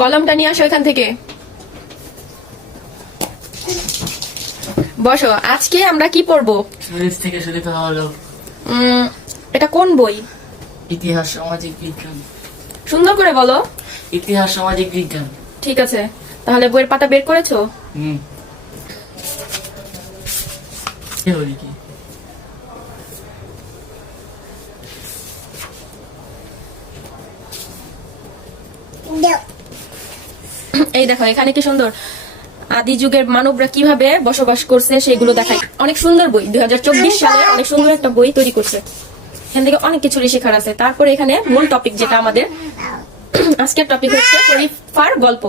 কলমটা নিয়ে আসো এখান থেকে। বসো আজকে আমরা কি পড়ব? থেকে শরীর হলো। এটা কোন বই? ইতিহাস সামাজিক বিজ্ঞান। সুন্দর করে বলো। ইতিহাস সামাজিক বিজ্ঞান। ঠিক আছে তাহলে বইয়ের পাতা বের করেছ? হুম কি বলি কি এই দেখো, এখানে কি সুন্দর? আদি যুগের মানবরা কীভাবে বসবাস করছে সেগুলো দেখায় অনেক সুন্দর বই, দুই সালে অনেক সুন্দর একটা বই তৈরি করছে। এখান থেকে অনেক কিছু শেখার আছে। তারপরে এখানে মূল টপিক যেটা আমাদের আজকের টপিক হচ্ছে শরীফার গল্প।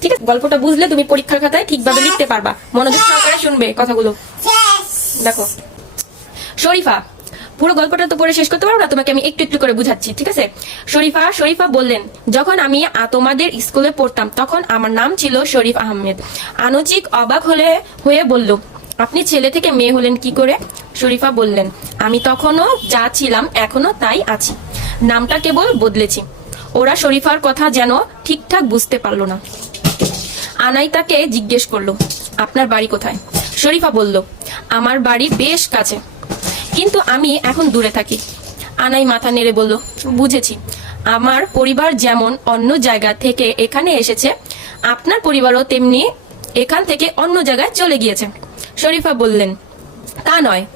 ঠিক আছে? গল্পটা বুঝলে তুমি পরীক্ষার খাতায় ঠিকভাবে লিখতে পারবা। মনোযোগ সহকারে শুনবে কথাগুলো। দেখো, শরীফা পুরো গল্পটা তো পড়ে শেষ করতে পারব না, তোমাকে আমি একটু একটু করে বুঝাচ্ছি, ঠিক আছে? শরীফা শরীফা বললেন, যখন আমি তোমাদের স্কুলে পড়তাম, তখন আমার নাম ছিল শরীফ আহমেদ। আনুচিক অবাক হলে, হয়ে বলল, আপনি ছেলে থেকে মেয়ে হলেন কি করে? শরীফা বললেন, আমি তখনও যা ছিলাম এখনও তাই আছি। নামটা কেবল বদলেছি। ওরা শরীফার কথা যেন ঠিকঠাক বুঝতে পারল না। আনাই তাকে জিজ্ঞেস করল, আপনার বাড়ি কোথায়? শরীফা বলল, আমার বাড়ি বেশ কাছে। কিন্তু আমি এখন দূরে থাকি। আনাই মাথা নেড়ে বলল, বুঝেছি। আমার পরিবার যেমন অন্য জায়গা থেকে এখানে এসেছে, আপনার পরিবারও তেমনি এখান থেকে অন্য জায়গায় চলে গিয়েছে। শরীফা বললেন, তা নয়।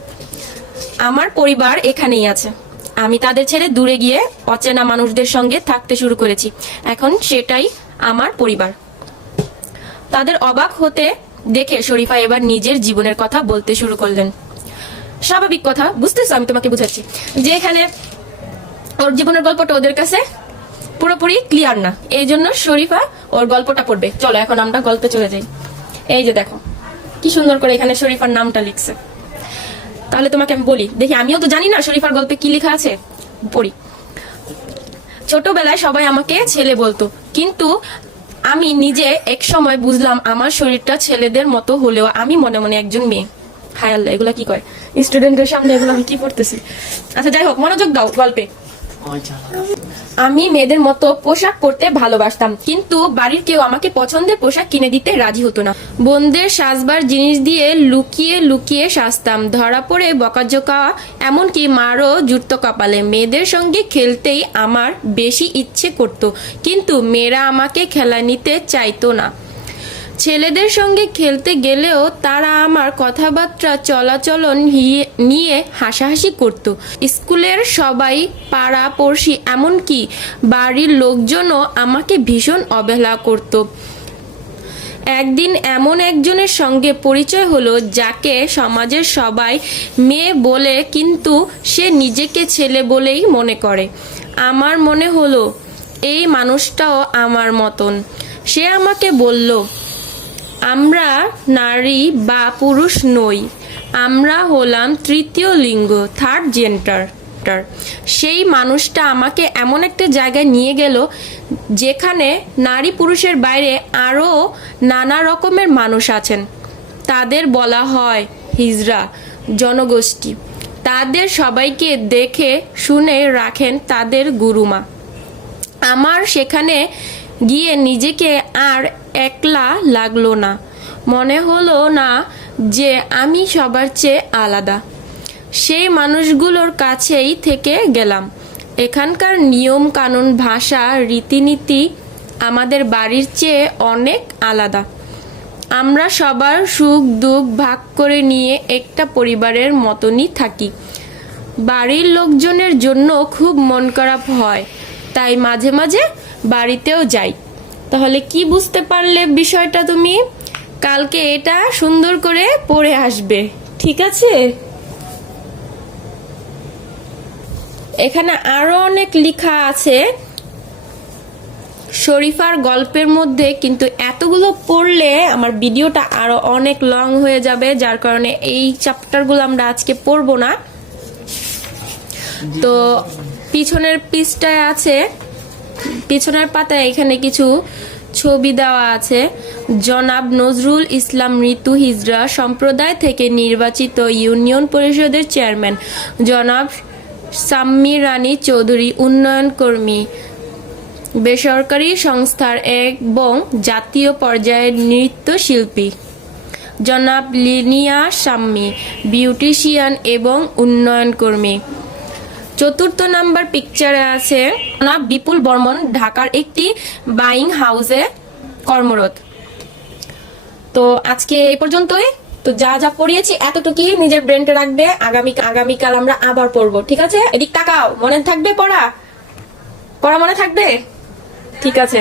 আমার পরিবার এখানেই আছে। আমি তাদের ছেড়ে দূরে গিয়ে অচেনা মানুষদের সঙ্গে থাকতে শুরু করেছি। এখন সেটাই আমার পরিবার। তাদের অবাক হতে দেখে শরীফা এবার নিজের জীবনের কথা বলতে শুরু করলেন। স্বাভাবিক কথা, বুঝতেছো? আমি তোমাকে বুঝাচ্ছি। যে এখানে ওর জীবনের গল্পটা ওদের কাছে পুরোপুরি ক্লিয়ার না। এই জন্য শরীফা ওর গল্পটা পড়বে। চলো, এখন আমরা গল্পে চলে যাই। এই যে দেখো, কি সুন্দর করে এখানে শরীফার নামটা লিখছে। তাহলে তোমাকে আমি বলি, দেখি, আমিও তো জানি না শরীফার গল্পে কি লেখা আছে। পড়ি। ছোটবেলায় সবাই আমাকে ছেলে বলতো, কিন্তু আমি নিজে এক সময় বুঝলাম আমার শরীরটা ছেলেদের মতো হলেও আমি মনে মনে একজন মেয়ে। হায় আল্লাহ, এগুলা কি কয়? স্টুডেন্টের সামনে এগুলো আমি কি পড়তেছি আচ্ছা যাই হোক, মনোযোগ দাও গল্পে। আমি মেয়েদের মতো পোশাক পরতে ভালোবাসতাম, কিন্তু বাড়ির কেউ আমাকে পছন্দের পোশাক কিনে দিতে রাজি হতো না। বোনদের সাজবার জিনিস দিয়ে লুকিয়ে লুকিয়ে সাজতাম, ধরা পড়ে বকাঝোকা, এমনকি মারও জুটতো কপালে। মেয়েদের সঙ্গে খেলতেই আমার বেশি ইচ্ছে করত, কিন্তু মেয়েরা আমাকে খেলা নিতে চাইতো না। ছেলেদের সঙ্গে খেলতে গেলেও তারা আমার কথাবার্তা চলাচলন নিয়ে হাসাহাসি করত। স্কুলের সবাই, পাড়া, পড়শি, এমনকি বাড়ির লোকজনও আমাকে ভীষণ অবহেলা করত। একদিন এমন একজনের সঙ্গে পরিচয় হলো যাকে সমাজের সবাই মেয়ে বলে কিন্তু সে নিজেকে ছেলে বলেই মনে করে। আমার মনে হলো, এই মানুষটাও আমার মতন। সে আমাকে বলল আমরা নারী বা পুরুষ নই। আমরা হলাম তৃতীয় লিঙ্গ থার্ড জেন্টার সেই মানুষটা আমাকে এমন একটা জায়গায় নিয়ে গেল, যেখানে নারী পুরুষের বাইরে আরও নানা রকমের মানুষ আছেন। তাদের বলা হয় হিজরা, জনগোষ্ঠী। তাদের সবাইকে দেখে, শুনে রাখেন তাদের গুরুমা। আমার সেখানে গিয়ে নিজেকে আর একলা লাগল না। মনে হলো না যে আমি সবার চেয়ে আলাদা। সেই মানুষগুলোর কাছেই থেকে গেলাম। এখানকার নিয়ম কানুন ভাষা, রীতিনীতি আমাদের বাড়ির চেয়ে অনেক আলাদা। আমরা সবার সুখ দুঃখ ভাগ করে নিয়ে একটা পরিবারের মতনই থাকি। বাড়ির লোকজনের জন্য খুব মন খারাপ হয়। তাই মাঝে মাঝে বাড়িতেও যাই। তাহলে কি বুঝতে পারলে বিষয়টা তুমি? কালকে এটা সুন্দর করে পড়ে আসবে, ঠিক আছে? এখানে আরও অনেক লেখা আছে। শরীফার গল্পের মধ্যে কিন্তু এতগুলো পড়লে আমার ভিডিওটা আরও অনেক লং হয়ে যাবে, যার কারণে এই চ্যাপ্টারগুলো আমরা আজকে পড়ব না। তো পিছনের পিসটায় আছে পিছনের পাতায় এখানে কিছু ছবি দেওয়া আছে। জনাব নজরুল ইসলাম ঋতু হিজরা সম্প্রদায় থেকে নির্বাচিত ইউনিয়ন পরিষদের চেয়ারম্যান। জনাব সাম্মি রানী চৌধুরী উন্নয়ন কর্মী। বেসরকারি সংস্থার এবং জাতীয় পর্যায়ের নৃত্যশিল্পী। জনাব লিনিয়া সাম্মি, বিউটিশিয়ান এবং উন্নয়ন কর্মী। চতুর্থ নাম্বার পিকচারে আছে বিপুল বর্মন, ঢাকার একটি বাইং হাউসে কর্মরত। তো আজকে এই পর্যন্তই। তো যা যা পড়িয়েছি এতটুকুই নিজের ব্রেনটা রাখবে। আগামী, আগামীকাল আমরা আবার পড়ব, ঠিক আছে? এদিক তাকাও, মনে থাকবে পড়া? পড়া মনে থাকবে? ঠিক আছে।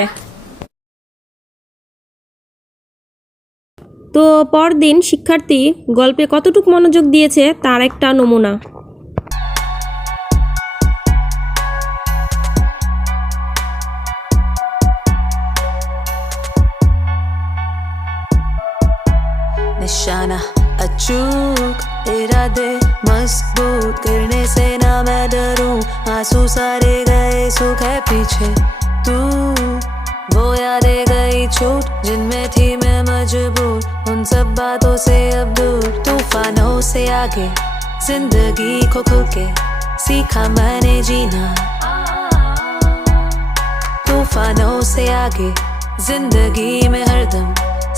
তো পরদিন শিক্ষার্থী গল্পে কতটুকু মনোযোগ দিয়েছে তার একটা নমুনা। अचूक इरादे मज़बूत करने से ना मैं डरूं। आँसू सारे गए, सुख है पीछे तू। वो यादें गई छूट, जिनमें थी मैं मजबूर। उन सब बातों से अब दूर, तूफानों से आगे। ज़िंदगी को खो के सीखा मैंने जीना। तूफानों से आगे, ज़िंदगी में हरदम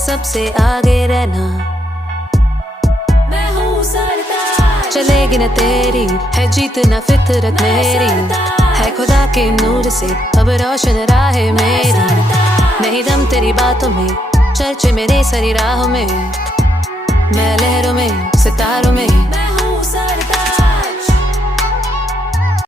सबसे आगे रहना। चलेगी न तेरी है जीत न फितरत मेरी। है खुदा के नूर से अब रोशन राह मेरी। नहीं दम तेरी बातों में चर्चे मेरे सरी राह में। मैं लहरों में सितारों में